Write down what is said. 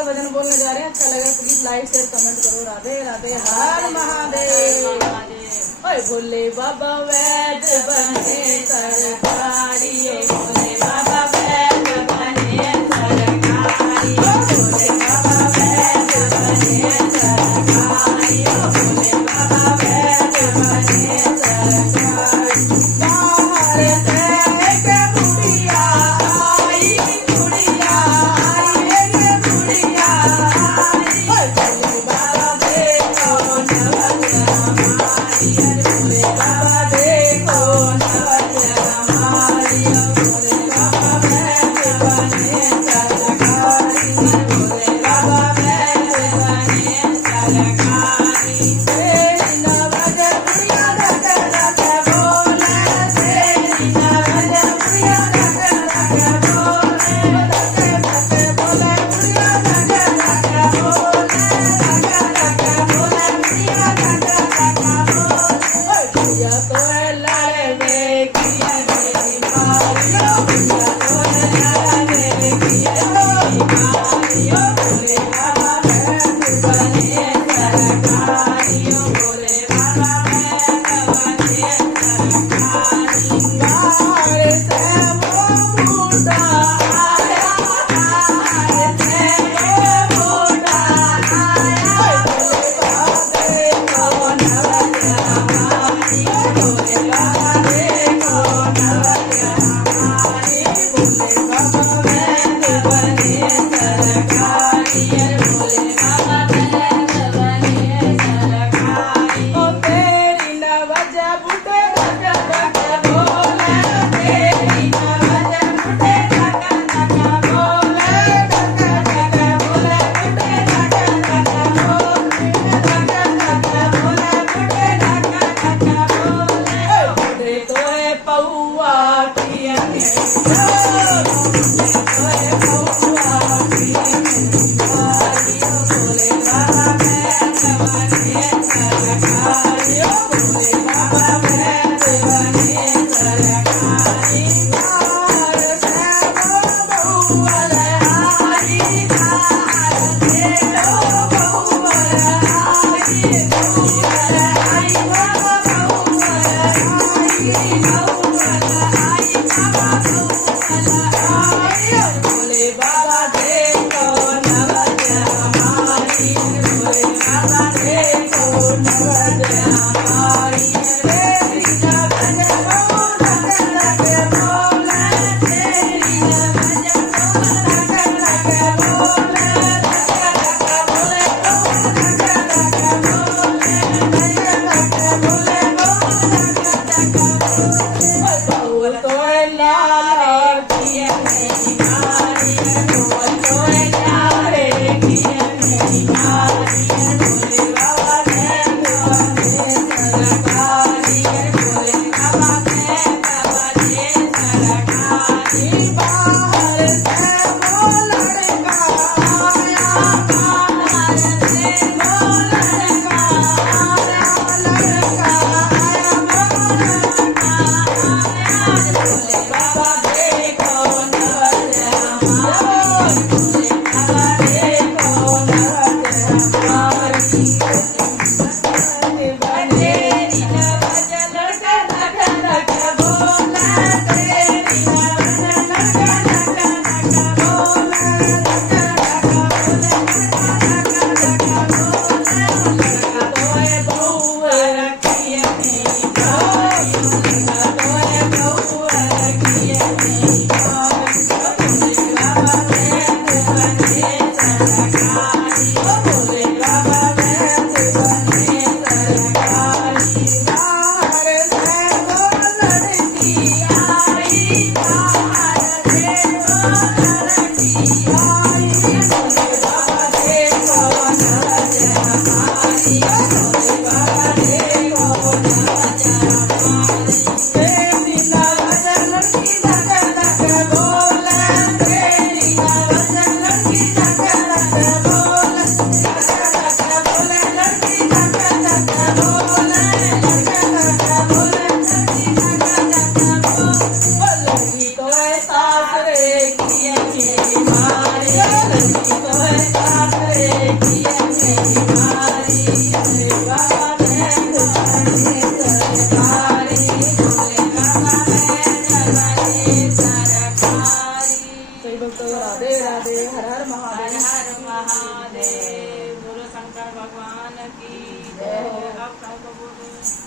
का भजन बोलने जा रहे हैं। अच्छा लगा प्लीज लाइक शेयर कमेंट करो। राधे राधे, हर महादेव। ओए भोले बाबा वैद्य बने सरकारी, भोले बाबा वैद्य बने सरकारी, भोले बाबा वैद्य बने सरकारी, भोले बाबा वैद्य बने सरकारी। बाहर से के बुढ़िया आई, बुढ़िया आई रे बुढ़िया आई। भोले बाबा देखो नवग्रह हमारी, भोले बाबा देखो नवग्रह हमारी, भोले बाबा वैद्य बने सरकारी, भोले बाबा वैद्य बने सरकारी। तेरी नवज बुढ़िया रख रख बोले, तेरी नवज बुढ़िया रख रख बोले, रख रख बोले बुढ़िया रख रख बोले, रख रख बोले बुढ़िया रख रख बोले। बुढ़िया तो लड़ने की मेरी मारियो, बुढ़िया तो लड़ने की मेरी मारियो, भोले बाबा वैद्य बने सरकारी, भोले बाबा वैद्य बने सरकारी। बाहर से वो बूढ़ा आया, बाहर से वो बूढ़ा आया, भोले बाबा देखो नवग्रह हमारी, भोले बाबा देखो नवग्रह हमारी, भोले बाबा वैद्य बने सरकारी, भोले बाबा वैद्य बने सरकारी। ओ तेरी नवज बुढ़े रख रख बोले, तेरी नवज बुढ़े रख रख बोले, रख रख बोले बुढ़े रख रख बोले, रख रख बोले बुढ़े रख रख बोले। बुढ़े तोए पौआ पियने बुढ़े तोए पौआ पियने मारियो, भोले बाबा वैद्य बने सरकारी, भोले बाबा वैद्य बने सरकारी। बाहर से वो बउअल आई, बाहर से लो बउअल आई, बउअल आई बाबा बउअल आई, बउअल आई बाबा बउअल आई। भोले बाबा देखो नवग्रह हमारी, भोले बाबा देखो नवग्रह हमारी। तेरी नवज को रख रख बोले, तेरी नवज को रख रख बोले, रख रख बोले रख रख बोले, रख रख बोले रख रख बोले। बउअल तोए लाल किए मेरी नारी, बउअल तोए लाल किए मेरी नारी, भोले बाबा वैद्य बने सरकारी, भोले बाबा वैद्य बने सरकारी। बाहर से वो लड़का आया, बाहर से वो लड़का आया, लड़का आया वो लड़का आया। भोले बाबा देखो नवग्रह हमारी, भोले बाबा देखो नवग्रह हमारी। तेरी नवज लड़का रख रख बोले, तेरी नवज लड़का रख रख बोले, रख रख बोले रख रख बोले। लड़का तोए बउअल किए मेरी मारी, लड़का तोए बउअल किए मेरी मारी। भोले बाबा वैद्य बने सरकारी, भोले बाबा वैद्य बने सरकारी। बाहर से वो लड़की आई, बाहर से वो लड़की आई, भोले बाबा देखो नवग्रह हमारी, भोले बाबा देखो नवग्रह हमारी। तेरी नवज लड़की रख रख बोले, तेरी नवज लड़की रख रख बोले, जिया मेरी मारी भोले बाबा मैं जगने सरकारी भोले बाबा मैं जगने सरकारी। जय भक्त राधे राधे हर हर हर महादेव। हर महादेव। बोलो शंकर भगवान की जय। अब सबको बोलो।